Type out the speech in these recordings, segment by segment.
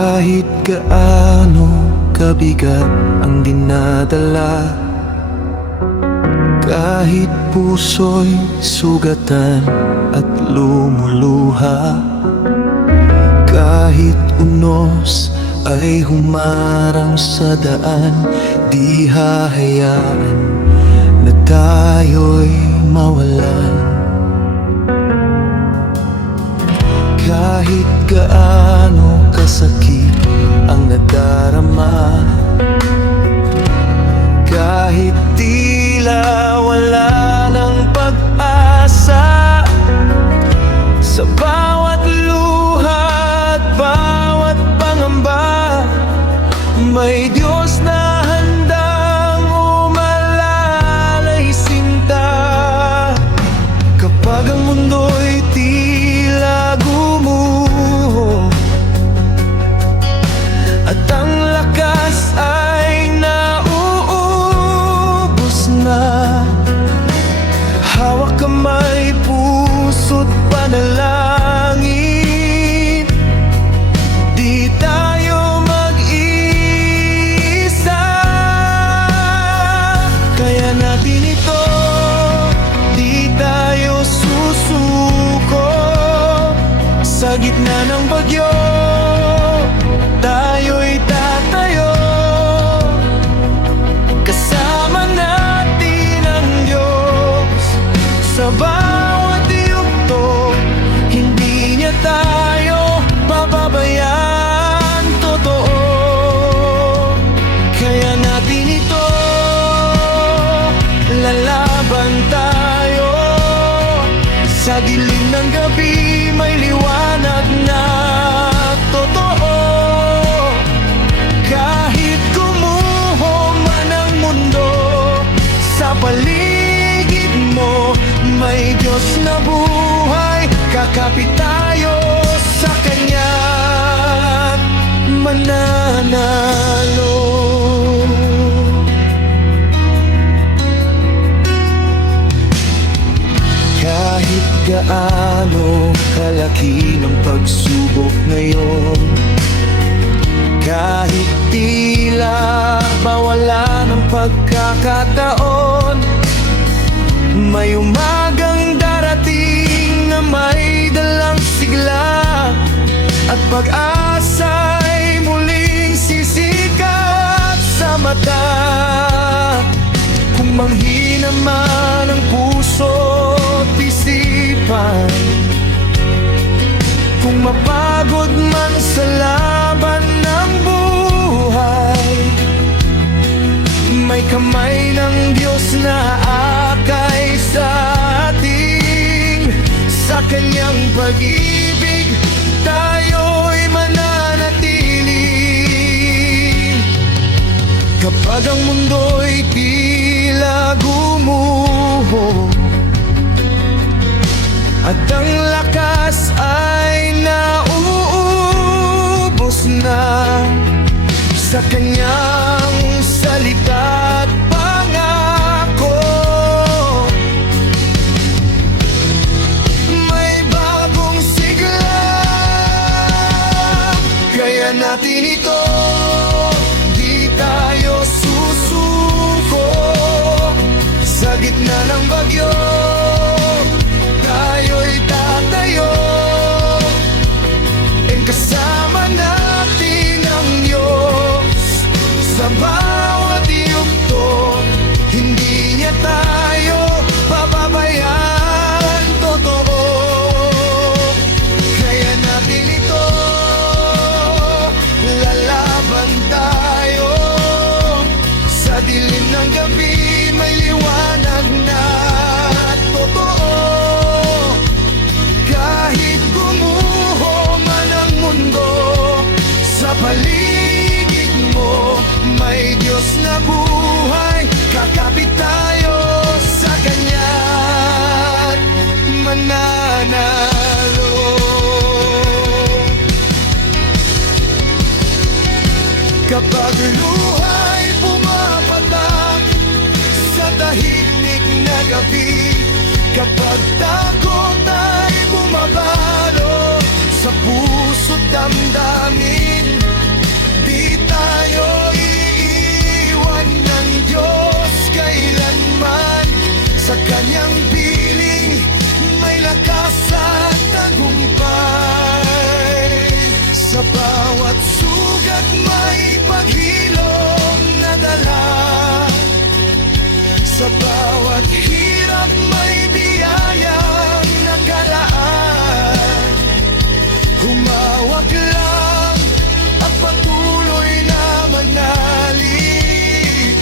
Kahit gaano kabigat ang dinadala, kahit puso'y sugatan at lumuluha, kahit unos ay humarang sa daan, di hahayaan na tayo'y mawalan. Kahit gaano kasakit ang nadarama, kahit tila wala ng pag-asa, sa bawat luha at bawat pangamba, may Diyos na handang umalalay sinta. Kapag ang mundo'y tila gumuho at ang lakas ay nauubos na, hawak kamay, puso't panalangin, di tayo mag-iisa. Kaya natin ito, di tayo susuko. Sa gitna ng bagyo, tayo'y tatayo. Kasama natin ang Diyos sa bawat yugto, hindi niya tayo pababayaan, totoo. Kaya natin ito, lalaban tayo. Sa dilim ng gabi may liwanag na totoo. Kahit gumuho man ang mundo sa paligid mo, may Diyos na buhay, kakapit tayo sa Kanya, mananalo. Kahit gaano kalaki ng pagsubok ngayon, kahit tila mawala ng pagkakataon, may umagang darating na may dalang sigla at pag-asa'y muling sisikat sa mata. Kung manghina man ang puso't isipan, kung mapagod man sa laban ng buhay, may kamay ng Diyos na akay sa ating. Sa Kanyang pag-ibig tayo'y mananatili. Kapag ang mundo'y tila gumuho at ang lakas ay nauubos na, sa Kanyang salita at pangako, may bagong sigla. Kaya natin ito, di tayo susuko. Sa gitna ng bagyo, tayo'y tatayo. Kasama natin ang Diyos sa bawat yugto, hindi niya tayo pababayaan, totoo. Kaya natin ito, lalaban tayo. Sa dilim ng gabi may liwanag na totoo. Kahit gumuho man ang mundo sa paligid mo, may Diyos na buhay, kakapit tayo sa Kanya, mananalo. Kapag luha'y pumapatak sa tahimik na gabi, kapag takot ay bumabalo sa puso't damdamin, kanyang piling, may lakas at tagumpay. Sa bawat sugat may paghilom na dala, sa bawat hirap may biyayang nakalaan. Humawak lang at patuloy na manalig,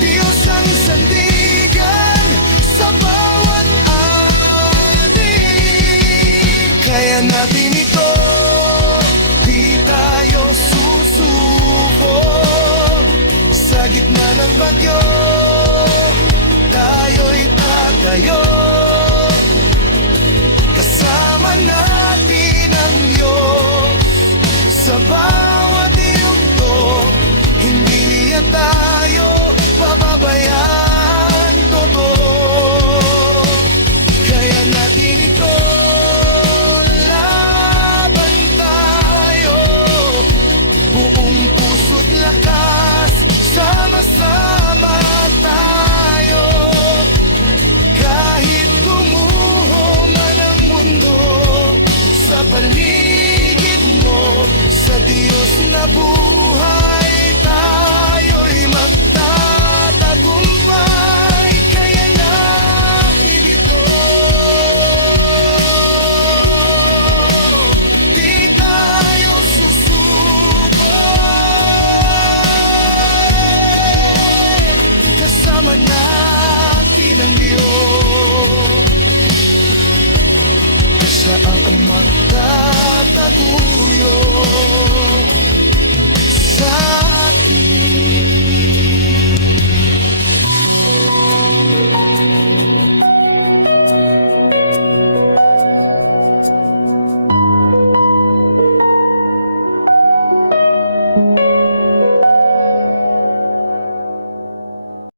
Diyos ang sandigan sa bawat adik. Kaya natin ito, di tayo susuko. Sa gitna ng bagyo, tayo'y tatayo. Kasama natin ang Diyos sa bawat yugto. Hindi niya tayo pababayaan, totoo. Kaya natin ito, laban tayo. Buong puso't lakas, sama-sama tayo. Kahit gumuho man ang mundo sa paligid mo, sa Diyos na buhay